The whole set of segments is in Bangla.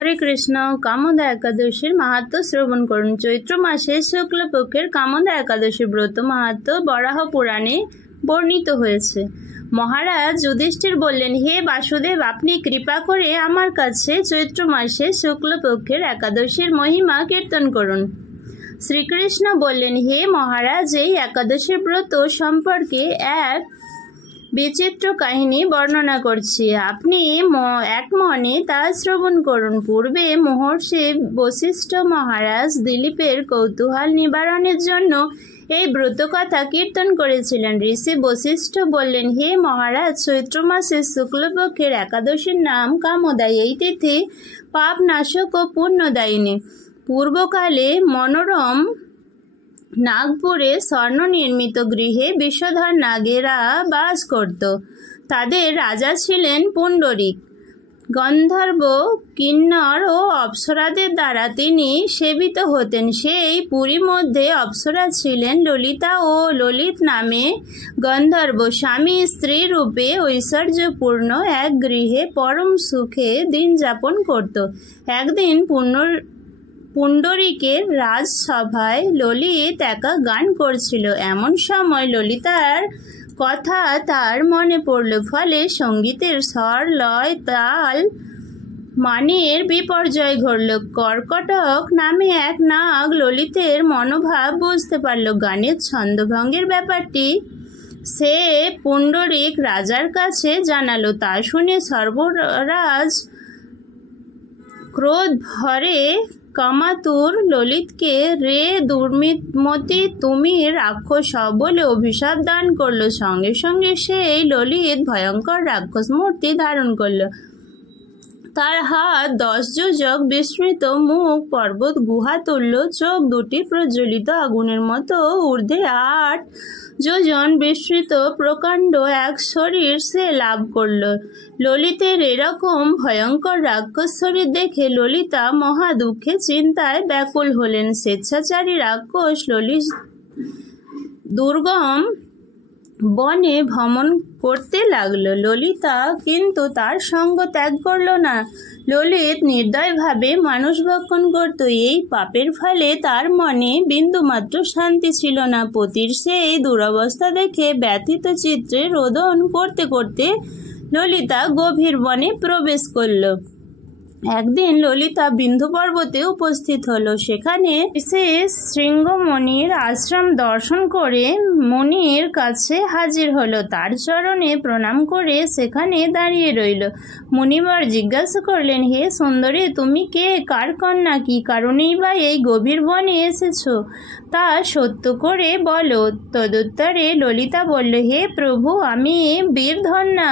হরে কৃষ্ণ। কামদা একাদশীর মাহাত্ম্য শ্রবণ করুন। চৈত্র মাসে শুক্লপক্ষের কামদা একাদশী ব্রত মাহাত্ম্য বরাহ পুরাণে বর্ণিত হয়েছে। মহারাজ যুধিষ্ঠির বললেন, হে বাসুদেব, আপনি কৃপা করে আমার কাছে চৈত্র মাসে শুক্লপক্ষের একাদশীর মহিমা কীর্তন করুন। শ্রীকৃষ্ণ বললেন, হে মহারাজ, এই একাদশী ব্রত সম্পর্কে এক বিচিত্র কাহিনী বর্ণনা করছি, আপনি এক মনে তা শ্রবণ করুন। পূর্বে মহর্ষি বশিষ্ঠ মহারাজ দিলীপের কৌতূহল নিবারণের জন্য এই ব্রতকথা কীর্তন করেছিলেন। ঋষি বশিষ্ঠ বললেন, হে মহারাজ, চৈত্র মাসের শুক্লপক্ষের একাদশীর নাম কামদা। এই তিথি পাপ নাশক ও পুণ্যদায়িনী। পূর্বকালে মনোরম নাগপুরে স্বর্ণ নির্মিত গৃহে বিষধর নাগেরা বাস করত। তাদের রাজা ছিলেন পুণ্ডরিক। গন্ধর্ব, কিন্নর ও অপ্সরাদের দ্বারা তিনি সেবিত হতেন। সেই পুরী মধ্যে অপ্সরা ছিলেন ললিতা ও ললিত নামে গন্ধর্ব। স্বামী স্ত্রী রূপে ঐশ্বর্যপূর্ণ এক গৃহে পরম সুখে দিন যাপন করত। একদিন পুণ্ডরিকের রাজসভায় ললিত একা গান করছিল। এমন সময় ললিতার কথা তার মনে পড়ল। ফলে সঙ্গীতের স্বর, লয়, তাল, মানের বিপর্যয় ঘটল। কর্কটক নামে এক নাগ ললিতের মনোভাব বুঝতে পারল। গানের ছন্দভঙ্গের ব্যাপারটি সে পুণ্ডরিক রাজার কাছে জানালো। তা শুনে সর্বরাজ ক্রোধ ভরে কামাতুর ললিতকে, রে দুর্মতি, তুমি রাক্ষস বলে অভিশাপ দান করল। সঙ্গে সঙ্গে সেই ললিত ভয়ঙ্কর রাক্ষস মূর্তি ধারণ করল। তার হাত 10 যোজক বিস্তৃত, মুখ পর্বত গুহা তুল্য, চোখ দুটি প্রজ্বলিত আগুনের মতো, ঊর্ধ্বে 8 যোজন বিস্তৃত প্রকাণ্ড এক শরীর সে লাভ করল। ললিতের এরকম ভয়ঙ্কর রাক্ষস শরীর দেখে ললিতা মহা দুঃখে চিন্তায় ব্যাকুল হলেন। স্বেচ্ছাচারী রাক্ষস ললিত দুর্গম বনে ভ্রমণ করতে লাগলো। ললিতা কিন্তু তার সঙ্গ ত্যাগ করল না। ললিত নির্দয়ভাবে মানুষ ভক্ষণ করত। এই পাপের ফলে তার মনে বিন্দুমাত্র শান্তি ছিল না। পতির সেই দুরবস্থা দেখে ব্যথিত চিত্তে রোদন করতে করতে ললিতা গভীর বনে প্রবেশ করল। একদিন ললিতা বিন্ধু পর্বতে উপস্থিত হলো। সেখানে সে শৃঙ্গমণির আশ্রম দর্শন করে মুনির কাছে হাজির হলো। তার চরণে প্রণাম করে সেখানে দাঁড়িয়ে রইল। মুনিবর জিজ্ঞাসা করলেন, হে সুন্দরী, তুমি কে? কার কন্যা? কি কারণেই বা এই গভীর বনে এসেছ? তা সত্য করে বলো। তদুত্তরে ললিতা বলল, হে প্রভু, আমি বীরধন্যা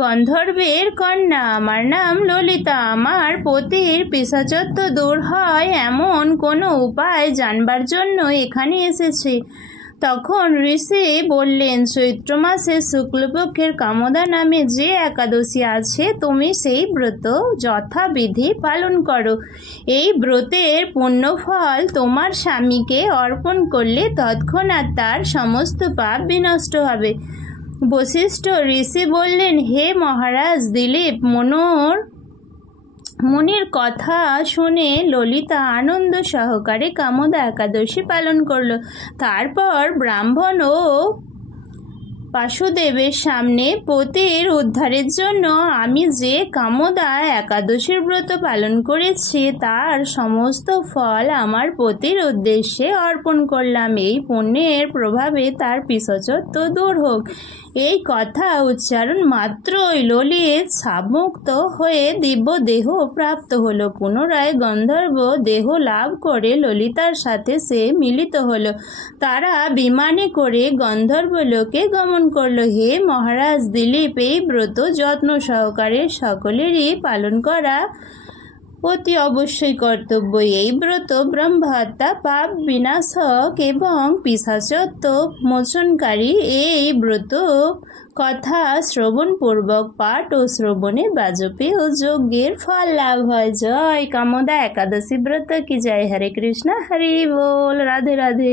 গন্ধর্বের কন্যা। আমার নাম ললিতা। আমার পতির পিশাচত্ব দূর হয় এমন কোনো উপায় জানবার জন্য এখানে এসেছি। তখন ঋষি বললেন, চৈত্র মাসে শুক্লপক্ষের কামদা নামে যে একাদশী আছে, তুমি সেই ব্রত যথাবিধি পালন করো। এই ব্রতের পুণ্যফল তোমার স্বামীকে অর্পণ করলে তৎক্ষণাৎ তার সমস্ত পাপ বিনষ্ট হবে। বশিষ্ঠ ঋষি বললেন, হে মহারাজ দিলীপ, মুনির কথা শুনে ললিতা আনন্দ সহকারে কামদা একাদশী পালন করল। তারপর ব্রাহ্মণ ও বাসুদেবের সামনে পতির উদ্ধারের জন্য আমি যে কামদা একাদশীর ব্রত পালন করেছি তার সমস্ত ফল আমার পতির উদ্দেশ্যে অর্পণ করলাম। এই পুণ্যের প্রভাবে তার পিশাচত্ব দূর হোক। এই কথা উচ্চারণ মাত্রই ললিত সাবমুক্ত হয়ে দিব্য দেহ প্রাপ্ত হলো। পুনরায় গন্ধর্ব দেহ লাভ করে ললিতার সাথে সে মিলিত হলো। তারা বিমানে করে গন্ধর্ব লোকে গমন করলো। হে মহারাজ দিলীপ, এই ব্রত যত্ন সহকারে সকলেরই পালন করা অতি অবশ্যই কর্তব্য। এই ব্রত ব্রহ্মহত্যা, পাপ বিনাশক এবং পিশাচত্ব মোচনকারী। এই ব্রত কথা শ্রবণপূর্বক পাঠ ও শ্রবণে বাজপেয় ও যজ্ঞের ফল লাভ হয়। জয় কামদা একাদশী ব্রত কি জয়। হরে কৃষ্ণ, হরি বল, রাধে রাধে।